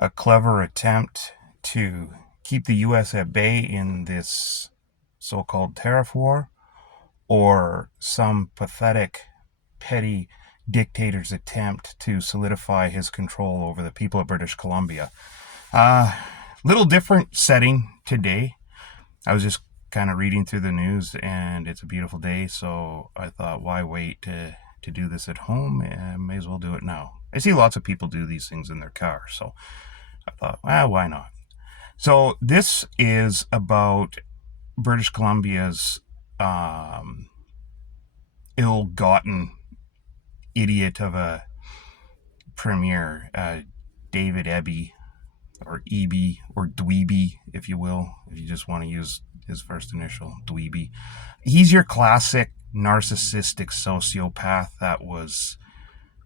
a clever attempt to keep the U.S. at bay in this so-called tariff war, or some pathetic, petty dictator's attempt to solidify his control over the people of British Columbia. Little different setting today. I was just kind of reading through the news, and it's a beautiful day, so I thought, why wait to do this at home? And may as well do it now. I see lots of people do these things in their car, so I thought, well, why not? So this is about British Columbia's ill-gotten idiot of a premier, David Eby, or Eby, or Dweeby, if you will, if you just want to use his first initial, Dweeby. He's your classic narcissistic sociopath that was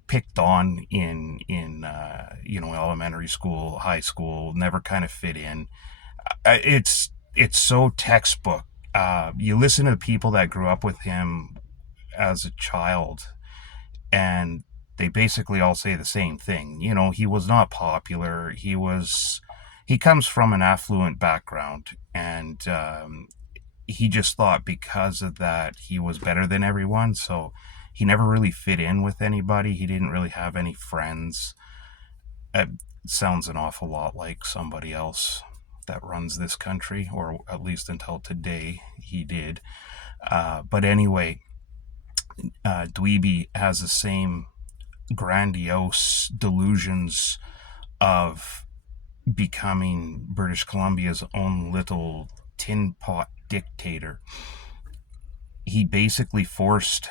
picked on in elementary school, high school, never kind of fit in. It's so textbook. You listen to the people that grew up with him as a child, and they basically all say the same thing. He was not popular. He comes from an affluent background, and he just thought because of that he was better than everyone. So he never really fit in with anybody. He didn't really have any friends. It sounds an awful lot like somebody else that runs this country, or at least until today he did. But anyway, Dweeby has the same grandiose delusions of becoming British Columbia's own little tin pot dictator. He basically forced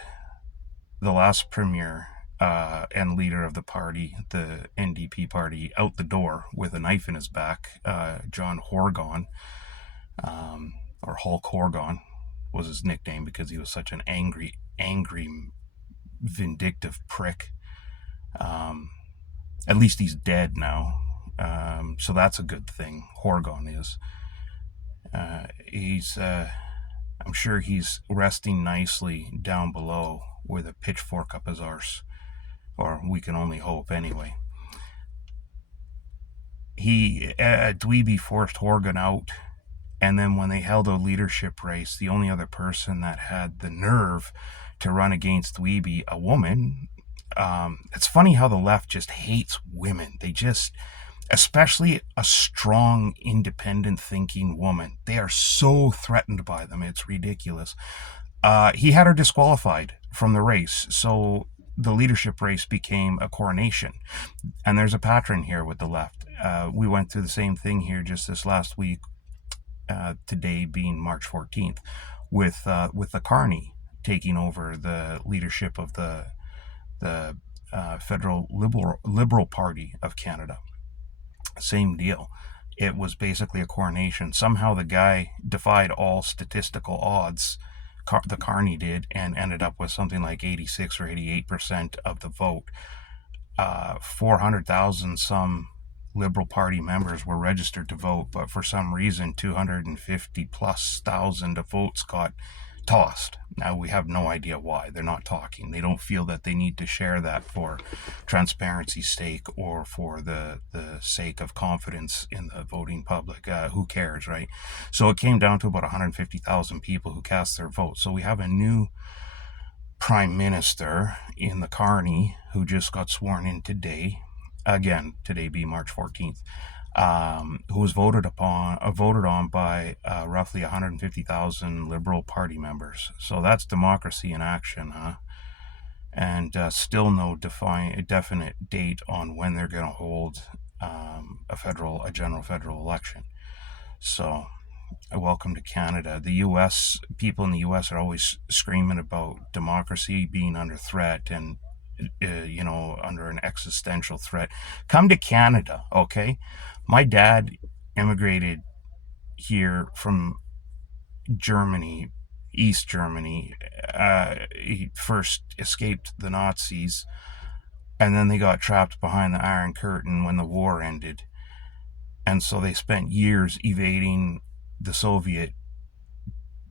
the last premier and leader of the party, the NDP party, out the door with a knife in his back. John Horgan, or Hulk Horgan, was his nickname because he was such an angry, vindictive prick. At least he's dead now, so that's a good thing. Horgan is. I'm sure he's resting nicely down below with a pitchfork up his arse, or we can only hope anyway. Dweeby forced Horgan out, and then when they held a leadership race, the only other person that had the nerve to run against Dweeby, a woman. It's funny how the left just hates women. They just, especially a strong, independent thinking woman, they are so threatened by them. It's ridiculous. He had her disqualified from the race, so the leadership race became a coronation. And there's a pattern here with the left. We went through the same thing here just this last week, today being March 14th, with the Carney taking over the leadership of the Federal Liberal Party of Canada. Same deal. It was basically a coronation. Somehow the guy defied all statistical odds, the Carney did, and ended up with something like 86 or 88% of the vote. 400,000 some Liberal Party members were registered to vote, but for some reason 250 plus thousand of votes got tossed. Now we have no idea why. They're not talking. They don't feel that they need to share that for transparency's sake, or for the sake of confidence in the voting public. Who cares, right? So it came down to about 150,000 people who cast their vote. So we have a new prime minister in the Carney who just got sworn in today. Again, today being March 14th. Who was voted on by roughly 150,000 Liberal Party members. So that's democracy in action, huh? And still no definite date on when they're going to hold a general federal election. So, welcome to Canada. The U.S. people in the U.S. are always screaming about democracy being under threat and under an existential threat. Come to Canada, okay? My dad immigrated here from Germany, East Germany. He first escaped the Nazis, and then they got trapped behind the Iron Curtain when the war ended. And so they spent years evading the Soviet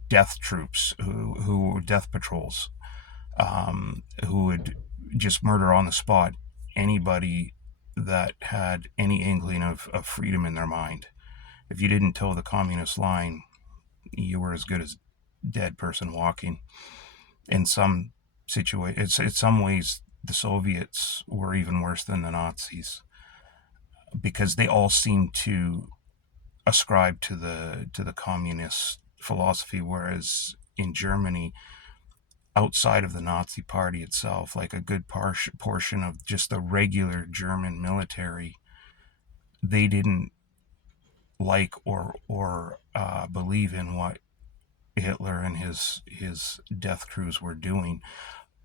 death troops, who were death patrols, who would just murder on the spot anybody that had any inkling of freedom in their mind. If you didn't toe the communist line, you were as good as dead person walking. In some in some ways, the Soviets were even worse than the Nazis because they all seemed to ascribe to the communist philosophy, whereas in Germany, outside of the Nazi Party itself, like a good portion of just the regular German military, they didn't like or believe in what Hitler and his death crews were doing,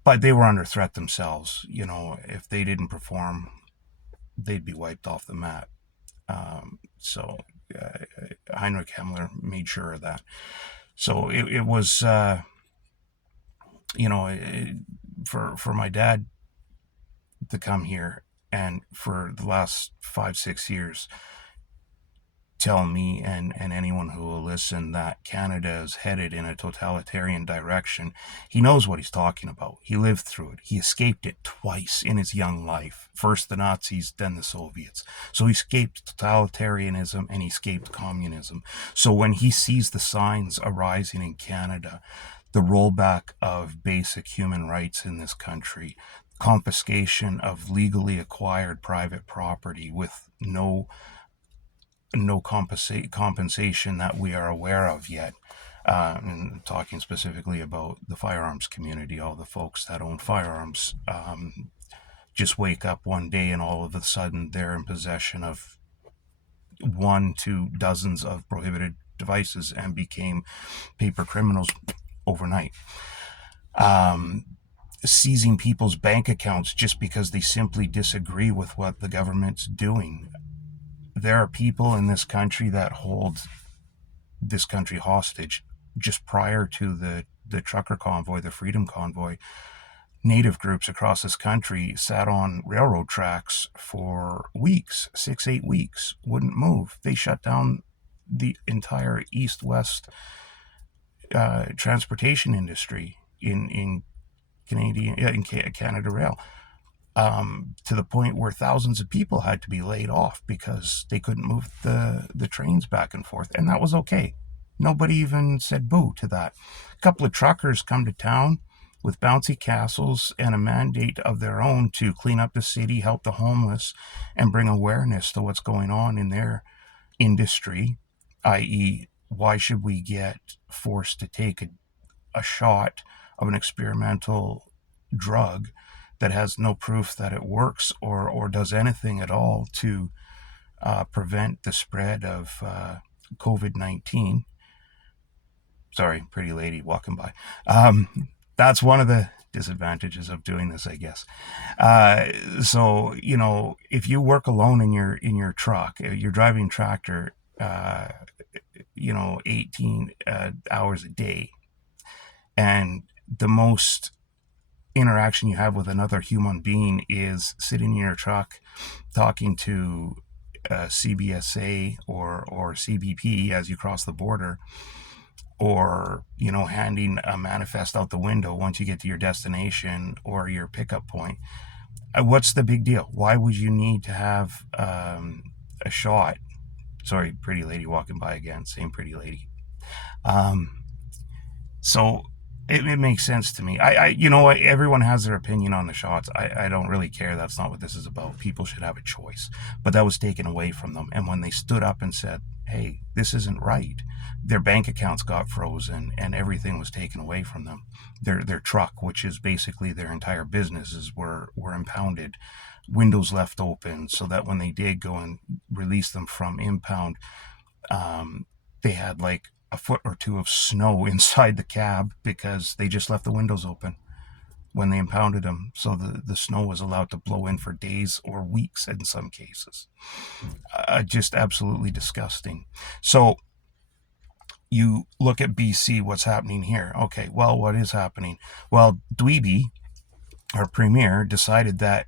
but they were under threat themselves. You know, if they didn't perform, they'd be wiped off the map. So Heinrich Himmler made sure of that. So it was, you know, for my dad to come here and for the last 5-6 years tell me and anyone who will listen that Canada is headed in a totalitarian direction. He knows what he's talking about. He lived through it. He escaped it twice in his young life. First the Nazis, then the Soviets. So he escaped totalitarianism and he escaped communism. So when he sees the signs arising in Canada, the rollback of basic human rights in this country, confiscation of legally acquired private property with no compensation that we are aware of yet. And talking specifically about the firearms community, all the folks that own firearms just wake up one day and all of a sudden they're in possession of 1 to dozens of prohibited devices and became paper criminals overnight. Seizing people's bank accounts just because they simply disagree with what the government's doing. There are people in this country that hold this country hostage. Just prior to the trucker convoy, the Freedom Convoy, Native groups across this country sat on railroad tracks for weeks, 6-8 weeks, wouldn't move. They shut down the entire east-west transportation industry in Canada Rail. To the point where thousands of people had to be laid off because they couldn't move the trains back and forth. And that was okay. Nobody even said boo to that. A couple of truckers come to town with bouncy castles and a mandate of their own to clean up the city, help the homeless, and bring awareness to what's going on in their industry, i.e., why should we get forced to take a shot of an experimental drug that has no proof that it works or does anything at all to prevent the spread of COVID-19. Sorry, pretty lady walking by. That's one of the disadvantages of doing this, I guess. So, you know, if you work alone in your truck, you're driving tractor, 18 hours a day, and the most interaction you have with another human being is sitting in your truck talking to CBSA or CBP as you cross the border, or handing a manifest out the window once you get to your destination or your pickup point. What's the big deal? Why would you need to have a shot? Sorry, pretty lady walking by again. Same pretty lady. So it makes sense to me. Everyone has their opinion on the shots. I don't really care. That's not what this is about. People should have a choice. But that was taken away from them. And when they stood up and said, hey, this isn't right, their bank accounts got frozen and everything was taken away from them. Their truck, which is basically their entire businesses, were impounded. Windows left open so that when they did go and release them from impound, they had like a foot or two of snow inside the cab because they just left the windows open when they impounded them. So the snow was allowed to blow in for days or weeks in some cases. Just absolutely disgusting. So you look at BC, what's happening here. Okay, well, what is happening? Well, Dweeby, our premier, decided that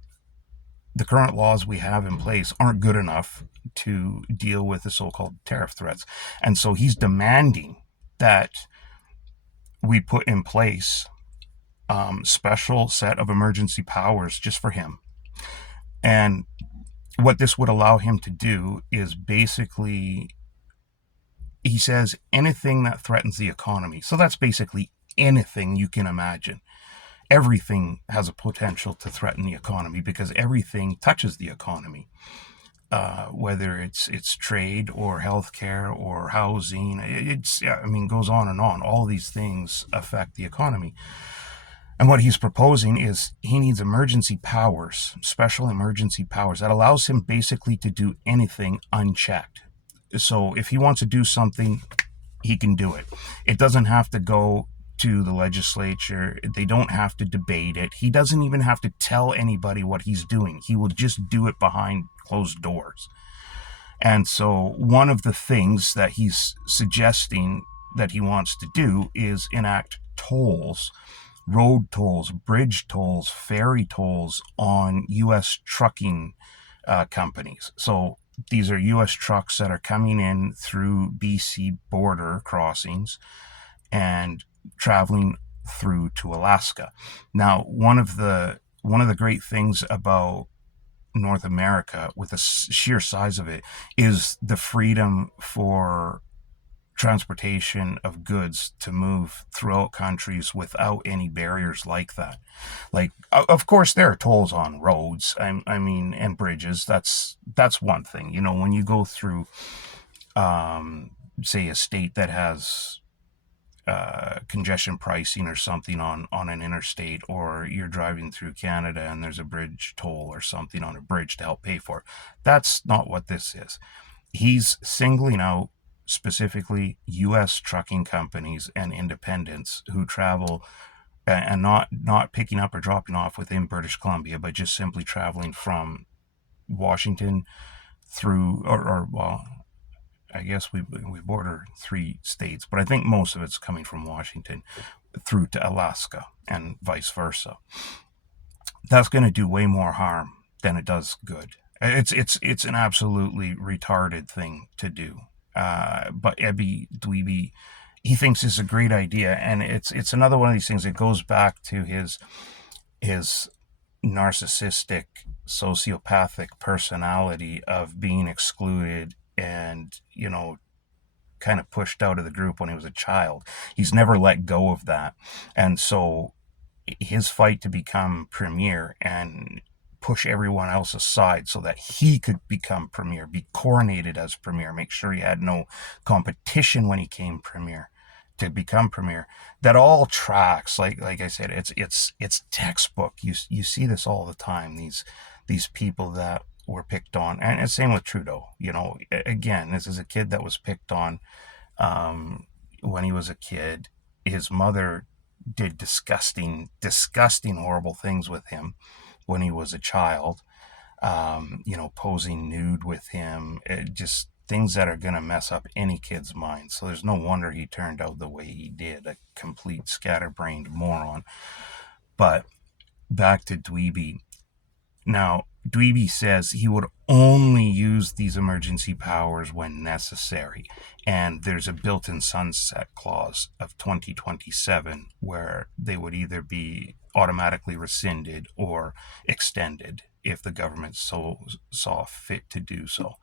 the current laws we have in place aren't good enough to deal with the so-called tariff threats. And so he's demanding that we put in place special set of emergency powers just for him. And what this would allow him to do is basically, he says, anything that threatens the economy. So that's basically anything you can imagine. Everything has a potential to threaten the economy because everything touches the economy. Whether it's trade or healthcare or housing, goes on and on. All these things affect the economy. And what he's proposing is he needs emergency powers, special emergency powers that allows him basically to do anything unchecked. So if he wants to do something, he can do it. It doesn't have to go to the legislature. They don't have to debate it. He doesn't even have to tell anybody what he's doing. He will just do it behind closed doors. And so one of the things that he's suggesting that he wants to do is enact tolls, road tolls, bridge tolls, ferry tolls on U.S. trucking companies. So these are U.S. trucks that are coming in through BC border crossings and traveling through to Alaska. Now, one of the great things about North America, with the sheer size of it, is the freedom for transportation of goods to move throughout countries without any barriers like that. Like, of course, there are tolls on roads, and bridges. That's one thing. When you go through, say, a state that has congestion pricing or something on an interstate, or you're driving through Canada and there's a bridge toll or something on a bridge to help pay for it. That's not what this is. He's singling out specifically U.S. trucking companies and independents who travel and not picking up or dropping off within British Columbia, but just simply traveling from Washington through, well, I guess we border 3 states, but I think most of it's coming from Washington through to Alaska and vice versa. That's going to do way more harm than it does good. It's an absolutely retarded thing to do. But Ebby Dweeby, he thinks it's a great idea, and it's another one of these things that goes back to his narcissistic, sociopathic personality of being excluded and, kind of pushed out of the group when he was a child. He's never let go of that. And so his fight to become premier and push everyone else aside so that he could become premier, be coronated as premier, make sure he had no competition when he came premier to become premier. That all tracks. Like I said, it's textbook. You see this all the time. These people that were picked on, and it's same with Trudeau. Again, this is a kid that was picked on when he was a kid. His mother did disgusting, horrible things with him when he was a child. Posing nude with him, just things that are going to mess up any kid's mind. So there's no wonder he turned out the way he did, a complete scatterbrained moron. But back to Dweeby. Now, Dweeby says he would only use these emergency powers when necessary. And there's a built-in sunset clause of 2027 where they would either be automatically rescinded or extended if the government saw fit to do so.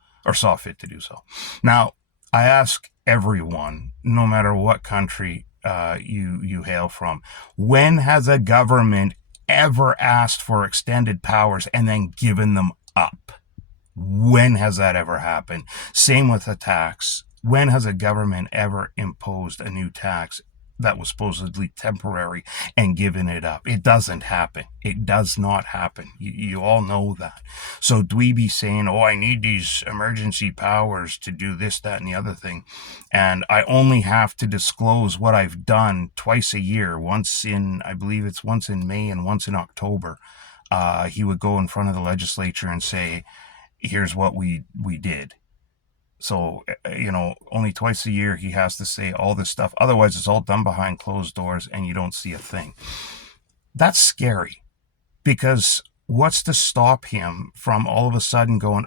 Now, I ask everyone, no matter what country you hail from, when has a government ever asked for extended powers and then given them up? When has that ever happened? Same with a tax. When has a government ever imposed a new tax that was supposedly temporary and given it up? It doesn't happen. It does not happen. You all know that. So Dweeby saying, I need these emergency powers to do this, that, and the other thing. And I only have to disclose what I've done twice a year, I believe it's once in May and once in October. He would go in front of the legislature and say, here's what we did. So, only twice a year he has to say all this stuff. Otherwise, it's all done behind closed doors and you don't see a thing. That's scary, because what's to stop him from all of a sudden going,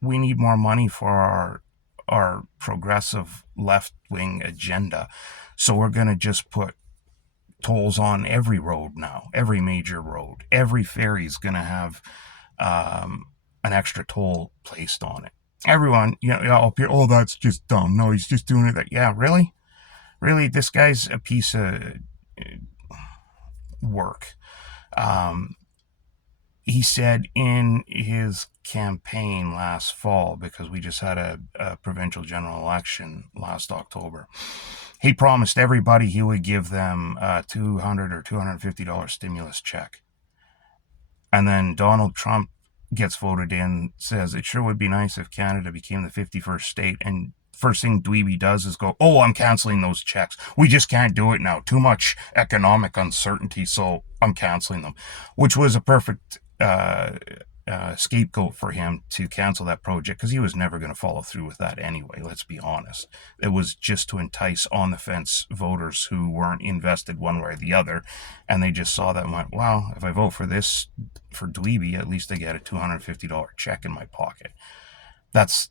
we need more money for our progressive left-wing agenda, so we're going to just put tolls on every road now, every major road. Every ferry is going to have an extra toll placed on it. Everyone, up here, oh, that's just dumb. No, he's just doing it. Yeah, really? Really? This guy's a piece of work. Um, he said in his campaign last fall, because we just had a provincial general election last October, he promised everybody he would give them a $200 or $250 stimulus check. And then Donald Trump gets voted in, says it sure would be nice if Canada became the 51st state. And first thing Dweeby does is go, oh, I'm canceling those checks. We just can't do it now. Too much economic uncertainty, so I'm canceling them, which was a perfect scapegoat for him to cancel that project, because he was never going to follow through with that anyway, let's be honest. It was just to entice on-the-fence voters who weren't invested one way or the other, and they just saw that and went, well, if I vote for this, for Dweeby, at least I get a $250 check in my pocket. That's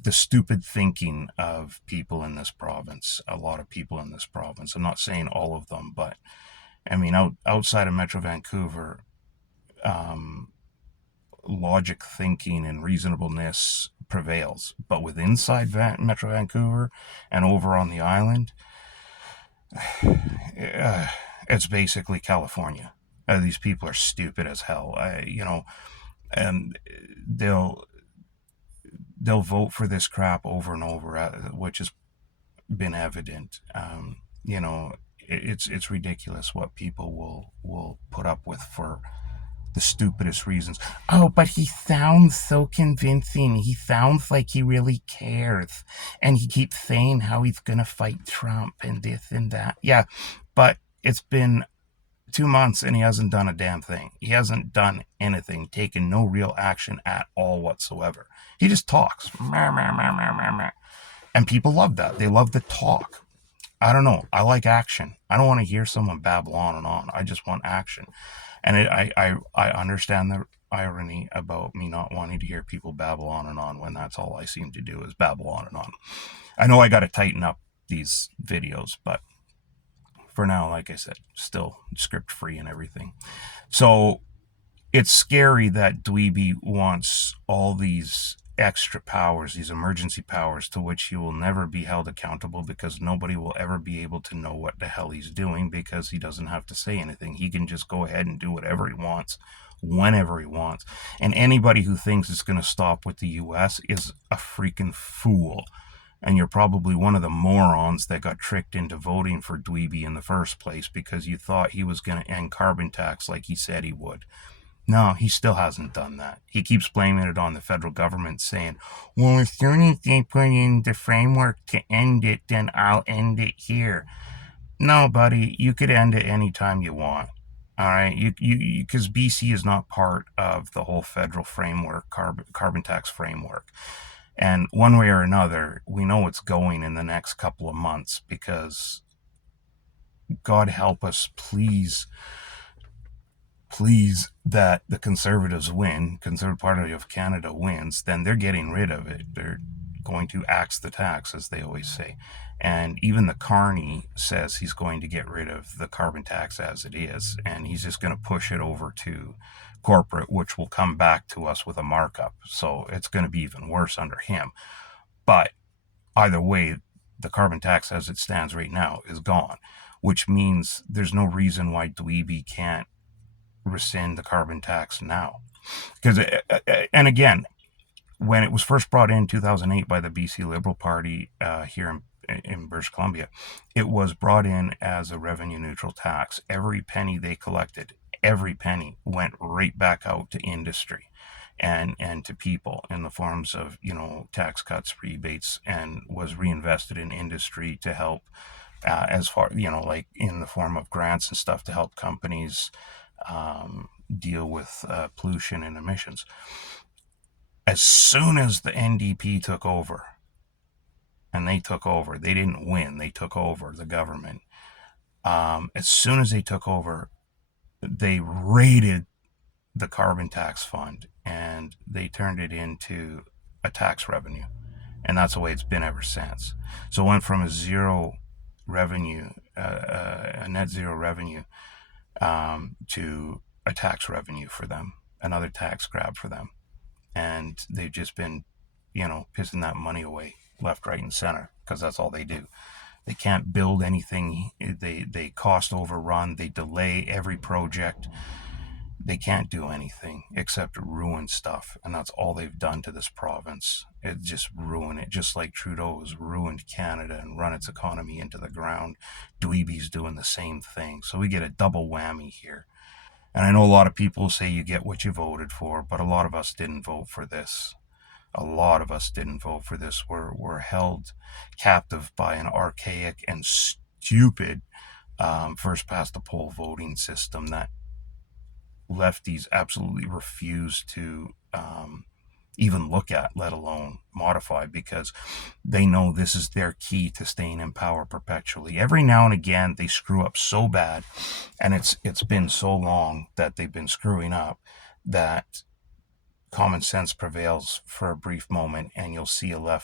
the stupid thinking of people in this province, a lot of people in this province. I'm not saying all of them, but I mean, outside of Metro Vancouver, logic thinking and reasonableness prevails. But with inside Metro Vancouver and over on the island, it's basically California. These people are stupid as hell. And they'll vote for this crap over and over, which has been evident. It's ridiculous what people will put up with for the stupidest reasons. Oh, but he sounds so convincing. He sounds like he really cares. And he keeps saying how he's going to fight Trump and this and that. Yeah, but it's been 2 months and he hasn't done a damn thing. He hasn't done anything, taken no real action at all whatsoever. He just talks. And people love that. They love the talk. I don't know. I like action. I don't want to hear someone babble on and on. I just want action. And I understand the irony about me not wanting to hear people babble on and on when that's all I seem to do is babble on and on. I know I got to tighten up these videos, but for now, like I said, still script free and everything. So it's scary that Dweeby wants all these extra powers, these emergency powers, to which he will never be held accountable, because nobody will ever be able to know what the hell he's doing, because he doesn't have to say anything. He can just go ahead and do whatever he wants, whenever he wants. And anybody who thinks it's going to stop with the US is a freaking fool. And you're probably one of the morons that got tricked into voting for Dweeby in the first place, because you thought he was going to end carbon tax like he said he would. No, he still hasn't done that. He keeps blaming it on the federal government, saying, well, as soon as they put in the framework to end it, then I'll end it here. No, buddy, you could end it anytime you want. All right, because BC is not part of the whole federal framework, carbon tax framework. And one way or another, we know it's going in the next couple of months, because God help us, please that the Conservatives win, Conservative Party of Canada wins, then they're getting rid of it. They're going to axe the tax, as they always say. And even the Carney says he's going to get rid of the carbon tax as it is, and he's just going to push it over to corporate, which will come back to us with a markup. So it's going to be even worse under him. But either way, the carbon tax as it stands right now is gone, which means there's no reason why Dweeby can't rescind the carbon tax now. Because, and again, when it was first brought in 2008 by the BC Liberal Party here in British Columbia, it was brought in as a revenue neutral tax. Every penny they collected, every penny went right back out to industry and to people in the forms of, tax cuts, rebates, and was reinvested in industry to help as far, like in the form of grants and stuff to help companies deal with pollution and emissions. As soon as the NDP took over, and they didn't win, they took over the government. As soon as they took over, they raided the carbon tax fund and they turned it into a tax revenue. And that's the way it's been ever since. So it went from a zero revenue, a net zero revenue, to a tax revenue for them, another tax grab for them. and they've just been, pissing that money away left, right, and center, because that's all they do. They can't build anything. They cost overrun. They delay every project. They can't do anything except ruin stuff, and that's all they've done to this province. It just ruined it, just like Trudeau's ruined Canada and run its economy into the ground. Dweeby's doing the same thing, so we get a double whammy here. And I know a lot of people say you get what you voted for, but a lot of us didn't vote for this. A lot of us didn't vote for this. We're held captive by an archaic and stupid first past the poll voting system that lefties absolutely refuse to even look at, let alone modify, because they know this is their key to staying in power perpetually. Every now and again, they screw up so bad, and it's been so long that they've been screwing up that common sense prevails for a brief moment, and you'll see a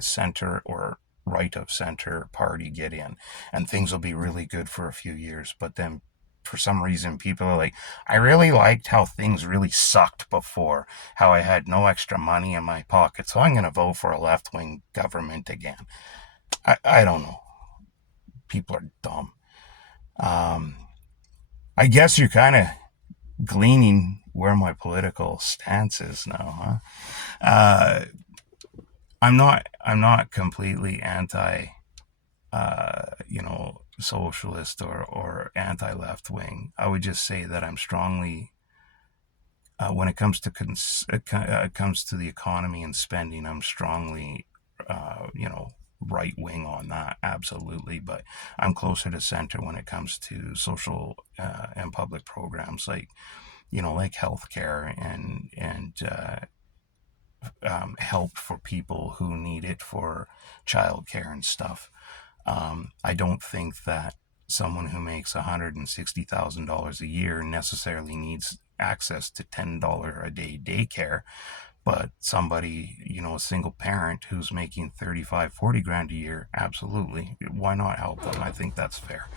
center or right of center party get in, and things will be really good for a few years. But then for some reason, people are like, I really liked how things really sucked before, how I had no extra money in my pocket, so I'm going to vote for a left-wing government again. I don't know. People are dumb. I guess you're kind of gleaning where my political stance is now, huh? I'm not completely anti, socialist or anti left wing. I would just say that I'm strongly, when it comes to the economy and spending, I'm strongly, right wing on that, absolutely. But I'm closer to center when it comes to social and public programs like healthcare and help for people who need it for childcare and stuff. I don't think that someone who makes $160,000 a year necessarily needs access to $10 a day daycare, but somebody, a single parent who's making 35, 40 grand a year, absolutely. Why not help them? I think that's fair.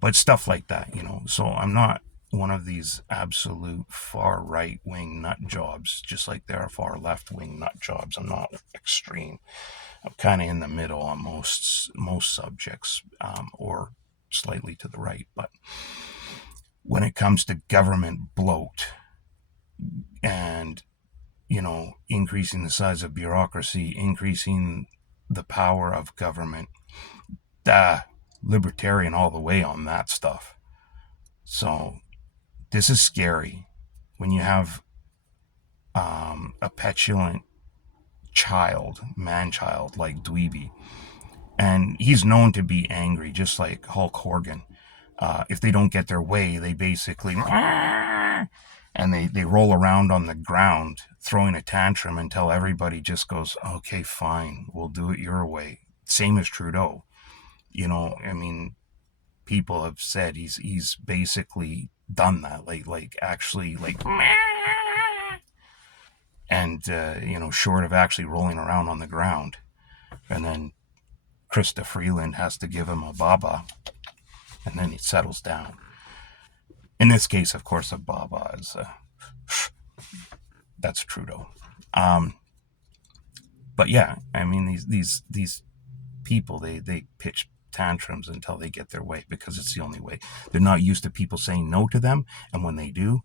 But stuff like that, so I'm not one of these absolute far right wing nut jobs, just like there are far left wing nut jobs. I'm not extreme. I'm kind of in the middle on most subjects, or slightly to the right. But when it comes to government bloat and increasing the size of bureaucracy, increasing the power of government, libertarian all the way on that stuff. So this is scary when you have a petulant man-child like Dweeby. And he's known to be angry, just like Hulk Hogan. If they don't get their way, they basically and they roll around on the ground throwing a tantrum until everybody just goes, okay, fine, we'll do it your way. Same as Trudeau. People have said he's basically done that, like actually, and short of actually rolling around on the ground. And then Krista Freeland has to give him a baba, and then he settles down. In this case, of course, a baba is that's Trudeau. But yeah, these people, they pitch tantrums until they get their way, because it's the only way. They're not used to people saying no to them, and when they do,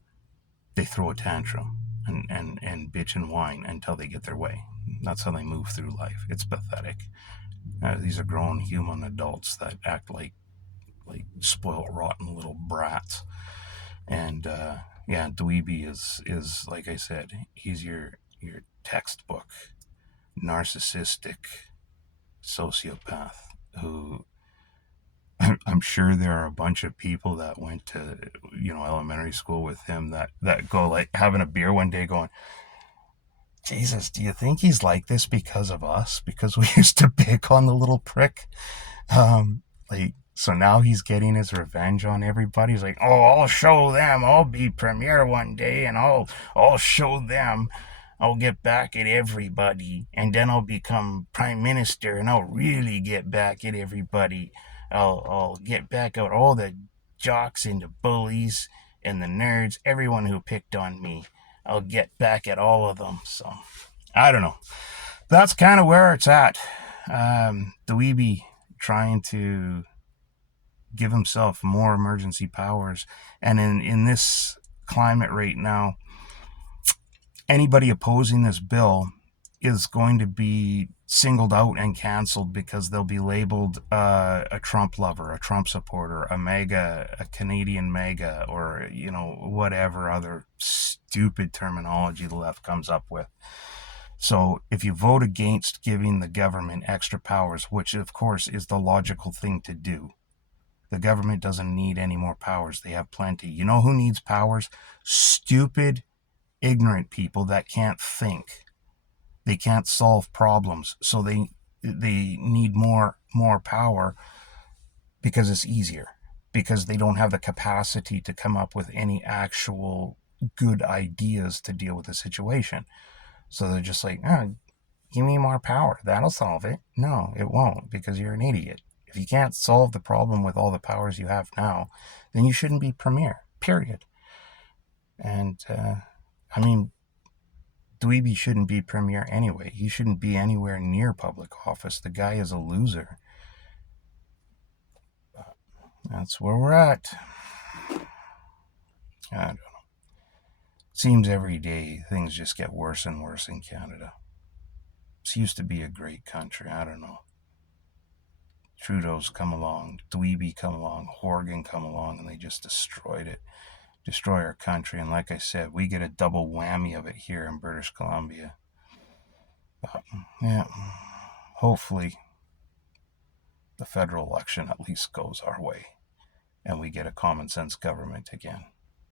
they throw a tantrum and bitch and whine until they get their way. That's how they move through life. It's pathetic. These are grown human adults that act like spoiled, rotten little brats. And Dweeby is like I said, he's your textbook narcissistic sociopath who, I'm sure there are a bunch of people that went to elementary school with him that go like having a beer one day going, Jesus, do you think he's like this because of us? Because we used to pick on the little prick? So now he's getting his revenge on everybody. He's like, oh, I'll show them. I'll be premier one day, and I'll show them. I'll get back at everybody, and then I'll become prime minister, and I'll really get back at everybody. I'll get back at all the jocks and the bullies and the nerds, everyone who picked on me. I'll get back at all of them. So I don't know. That's kind of where it's at. Dweeby trying to give himself more emergency powers, and in this climate right now, anybody opposing this bill is going to be singled out and canceled because they'll be labeled a Trump lover, a Trump supporter, a MAGA, a Canadian MAGA, or whatever other stupid terminology the left comes up with. So if you vote against giving the government extra powers, which of course is the logical thing to do, the government doesn't need any more powers. They have plenty. You know who needs powers? Stupid, ignorant people that can't think. They can't solve problems. So they need more power because it's easier. Because they don't have the capacity to come up with any actual good ideas to deal with the situation. So they're just like, oh, give me more power. That'll solve it. No, it won't, because you're an idiot. If you can't solve the problem with all the powers you have now, then you shouldn't be premier, period. And, I mean, Dweeby shouldn't be premier anyway. He shouldn't be anywhere near public office. The guy is a loser. That's where we're at. I don't know. Seems every day things just get worse and worse in Canada. This used to be a great country. I don't know. Trudeau's come along, Dweeby come along, Horgan come along, and they just destroyed it. Destroy our country. And like I said, we get a double whammy of it here in British Columbia. But, yeah, hopefully the federal election at least goes our way and we get a common sense government again.